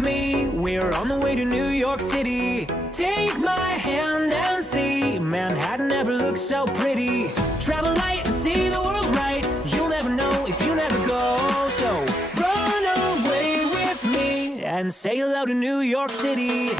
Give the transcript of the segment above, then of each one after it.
me, we're on the way to New York City. Take my hand and see, Manhattan never looked so pretty. Travel light and see the world right, you'll never know if you never go. So run away with me and say hello to New York City.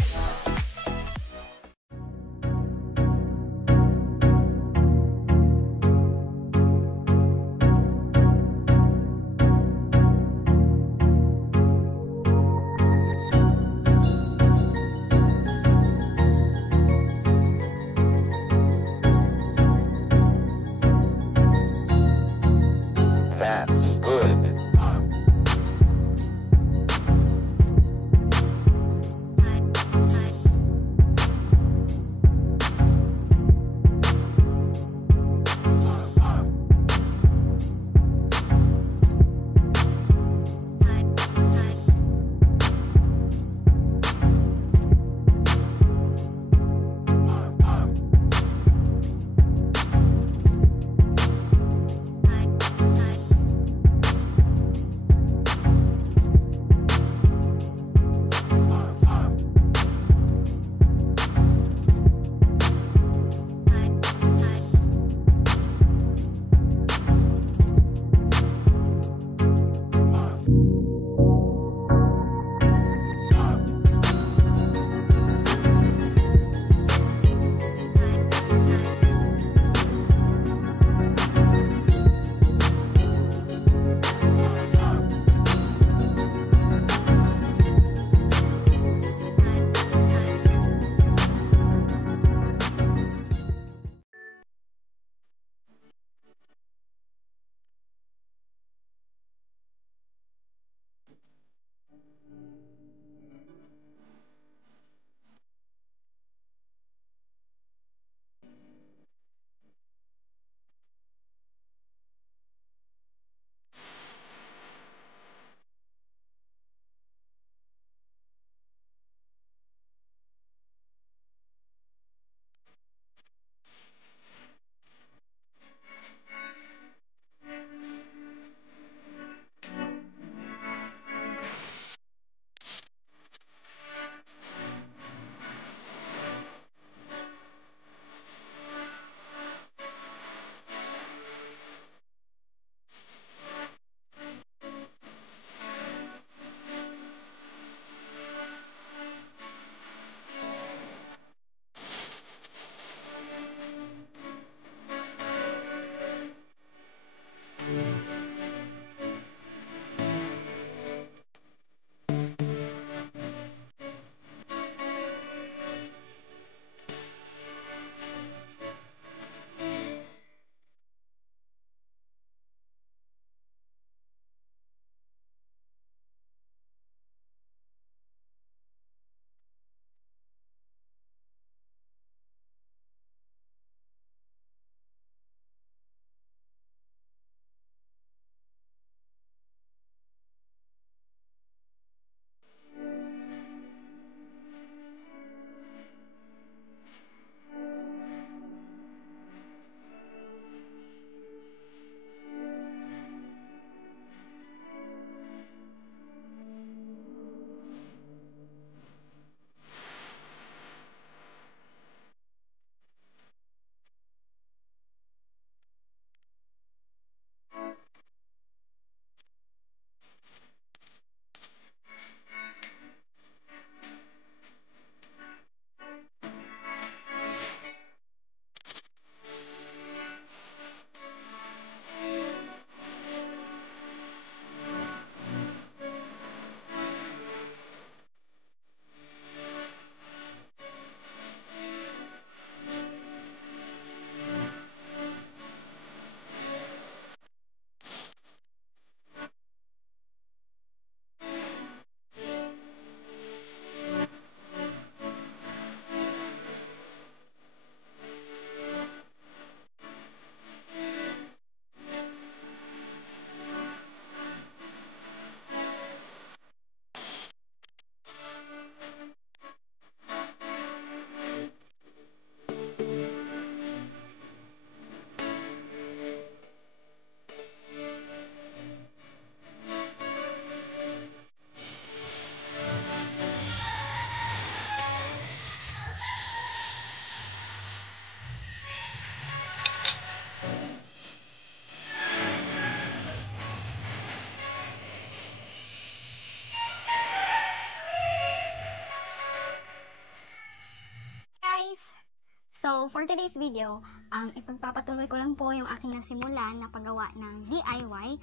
So, for today's video, ipagpapatuloy ko lang po yung aking nasimulan na paggawa ng DIY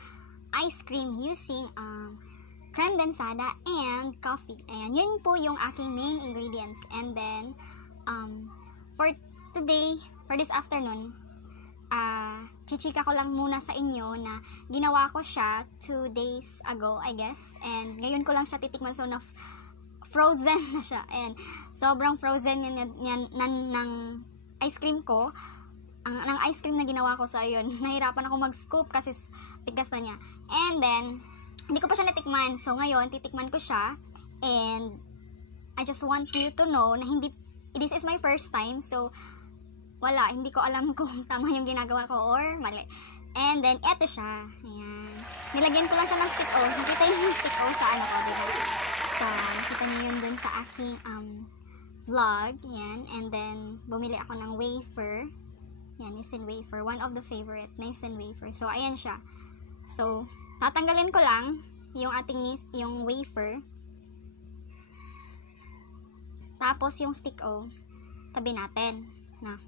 ice cream using creme densada and coffee. Ayan, yun po yung aking main ingredients. And then, for today, for this afternoon, chichika ko lang muna sa inyo na ginawa ko siya 2 days ago, I guess. And ngayon ko lang siya titikman, so na frozen na siya. And sobrang frozen yan ng ice cream ko. Ang ice cream na ginawa ko, sa yun, nahirapan ako mag-scoop kasi tigas na niya. And then, hindi ko pa siya natikman. So ngayon, titikman ko siya. And I just want you to know na this is my first time. So, wala, hindi ko alam kung tama yung ginagawa ko or mali. And then, eto siya. Ayan. Nilagyan ko lang siya ng stick-o. Nakita niyo yung stick-o sa ano ko, diba? So, nakita niyo yun dun sa aking vlog. Ayan. And then, bumili ako ng wafer. Ayan, Nissin wafer. One of the favorite, Nissin wafer. So, ayan siya. So, tatanggalin ko lang yung yung wafer. Tapos, yung stick-o, tabi natin. Na.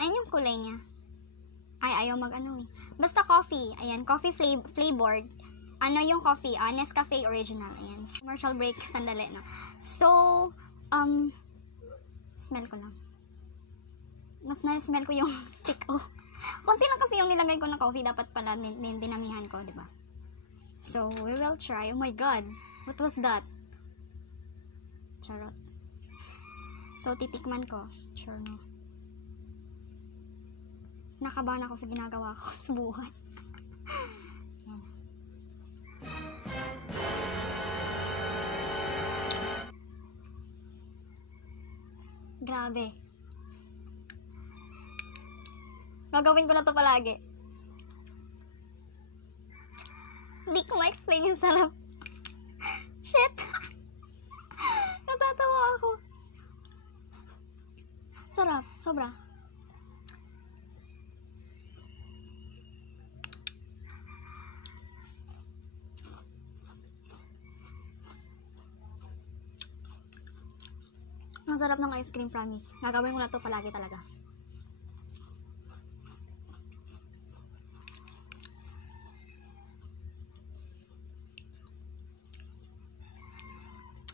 Ayan yung kulay niya. Ay, ayaw mag-ano eh. Basta coffee. Ayan, coffee flavored. Ano yung coffee? Nescafe original. Ayan. Commercial break. Sandali, no? So, smell ko lang. Mas na-smell ko yung stick-o. Konti lang kasi yung nilagay ko na coffee. Dapat pala dinamihan ko, diba? So, we will try. Oh my God. What was that? Charot. So, titikman ko. Sure, no? Nakabahan ako sa ginagawa ko sa buhay. Grabe. Gagawin ko na to palagi. Hindi ko ma-explain yung sarap. Shit. Natatawa ako. Sarap. Sobra. Ang sarap ng ice cream, promise. Gagawin ko na to palagi talaga.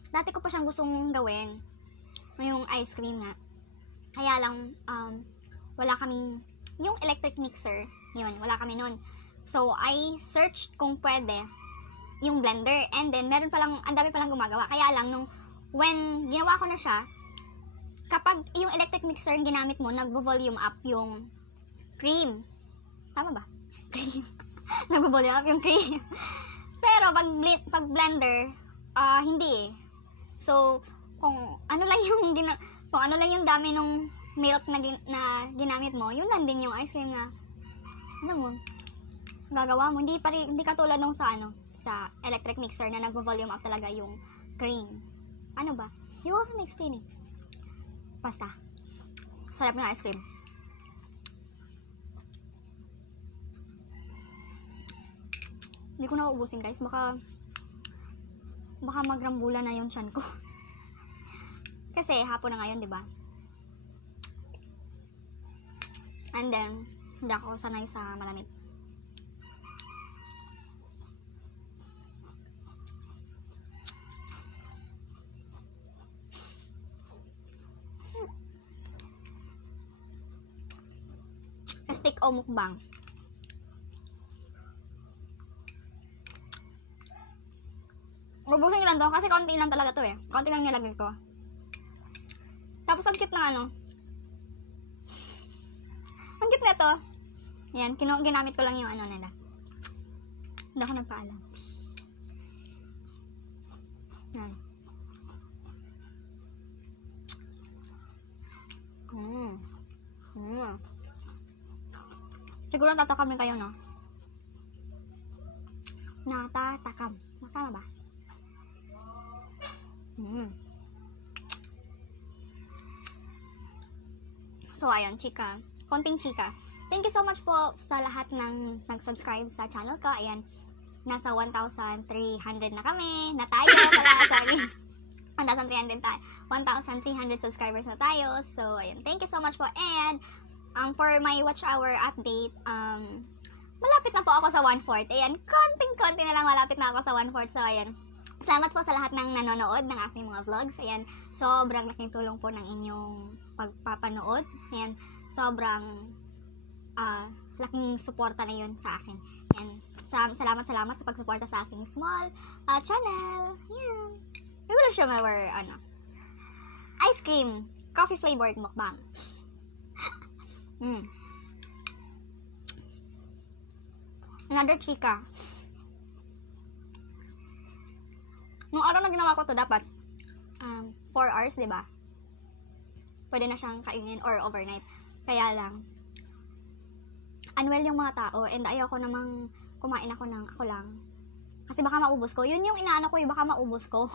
Dati ko pa siyang gustong gawin. Yung ice cream nga. Kaya lang, wala kaming, yung electric mixer, yun, wala kami nun. So, I searched kung pwede yung blender. And then, meron palang, ang dami palang gumagawa. Kaya lang, when ginawa ko na siya, kapag yung electric mixer yung ginamit mo, nagvo-volume up yung cream. Tama ba? Cream. Nagvo-volume up yung cream. Pero, pag blender, hindi eh. So, kung ano lang yung dami ng milk na ginamit mo, yun lang din yung ice cream na, ano mo, gagawa mo. Hindi katulad nung sa electric mixer na nagvo-volume up talaga yung cream. Ano ba? You also may explaining. Basta. Sarap ng ice cream. Hindi ko na uubusin, guys. Baka magrambulan na yung tiyan ko. Kasi hapon na ngayon, 'di ba? And then, hindi ako sanay sa malamig. Stick o mukbang. Ubusin ko lang to kasi konti lang talaga to eh. Konti lang nilagay ko. Tapos ang cute ng ano. Ang cute na to. Yan, ginamit ko lang yung ano nila. Hindi ako nagpaalam. Yan. Siguro natatakam rin kayo, no? Natatakam. Tama ba? So, ayun, chika. Konting chika. Thank you so much po sa lahat ng nag-subscribe sa channel ko. Ayan, nasa 1,300 na kami. Na tayo. Salamat sa akin. 1,300 tayo. 1,300 subscribers na tayo. So, ayun. Thank you so much po. And, for my watch hour update, malapit na po ako sa 1/4. Ayan, konting-konti na lang malapit na ako sa 1/4. So, ayan. Salamat po sa lahat ng nanonood ng aking mga vlogs. Ayan, sobrang laking tulong po ng inyong pagpapanood. Ayan, sobrang laking suporta na yun sa akin. Ayan, salamat sa pagsuporta sa aking small channel. Ayan. We will show our, ice cream, coffee flavored mukbang. Another chika. Nung araw na ginawa ko to, dapat 4 hours, diba? Pwede na siyang kainin or overnight. Kaya lang, unwell yung mga tao and ayaw ko namang kumain ako lang. Kasi baka maubos ko. Yun yung inaano ko, baka maubos ko.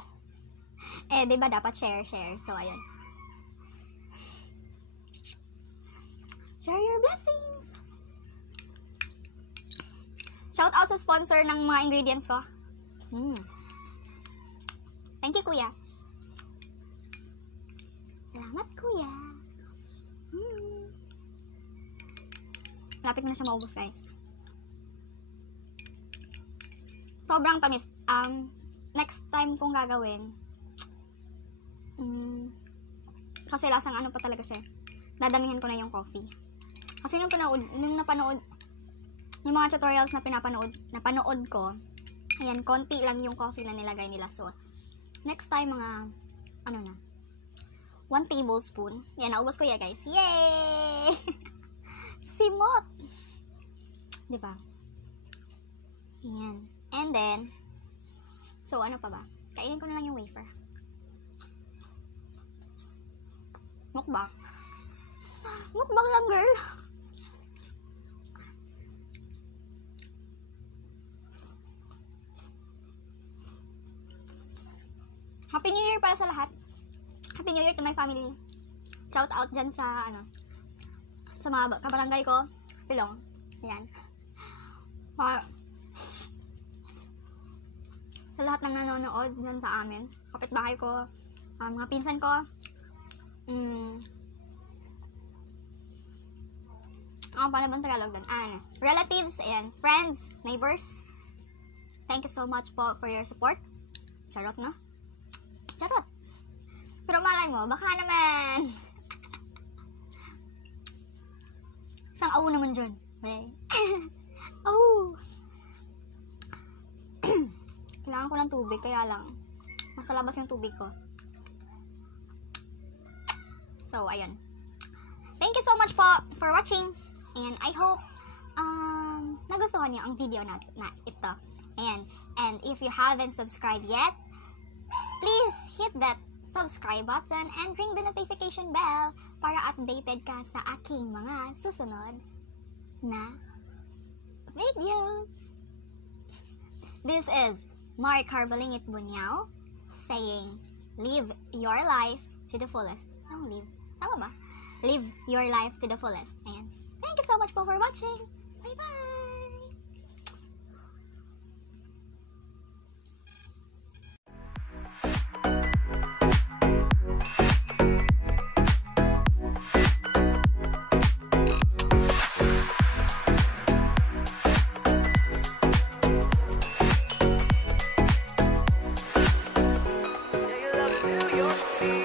Diba dapat share. So, ayun. Share your blessings! Shout out sa sponsor ng mga ingredients ko. Thank you, kuya. Salamat, kuya. Lapit na siya maubos, guys. Sobrang tamis. Next time kong gagawin, kasi lasang ano pa talaga siya. Dadamihan ko na yung coffee. Kasi nung napanood, yung mga tutorials na napanood ko, ayan, konti lang yung coffee na nilagay nila. So, next time, mga, 1 tablespoon. Yan, naubos ko yan, guys. Yay! Simot! Diba? Yan. And then, so, ano pa ba? Kainin ko na lang yung wafer. Mukbang. Mukbang lang, girl. Happy New Year para sa lahat. Happy New Year to my family. Shout out dyan sa, sa mga kabarangay ko. Pilong. Ayan. Sa lahat ng nanonood dyan sa amin. Kapitbahay ko. Mga pinsan ko. Paano bang Tagalog doon? Relatives, ayan. Friends, neighbors. Thank you so much po for your support. Charot, no? Charot. Pero malay mo, baka naman. Isang awo naman dyan. Oh. Kailangan ko ng tubig, kaya lang. Nasa labas yung tubig ko. So, ayun. Thank you so much po for watching. And I hope nagustuhan niyo ang video na ito. And if you haven't subscribed yet, please hit that subscribe button and ring the notification bell para updated ka sa aking mga susunod na videos. This is Mark Harbalingit Bunyao saying, live your life to the fullest. Tama ba? Live your life to the fullest. And thank you so much for watching. Bye-bye! Yeah, you love New York City.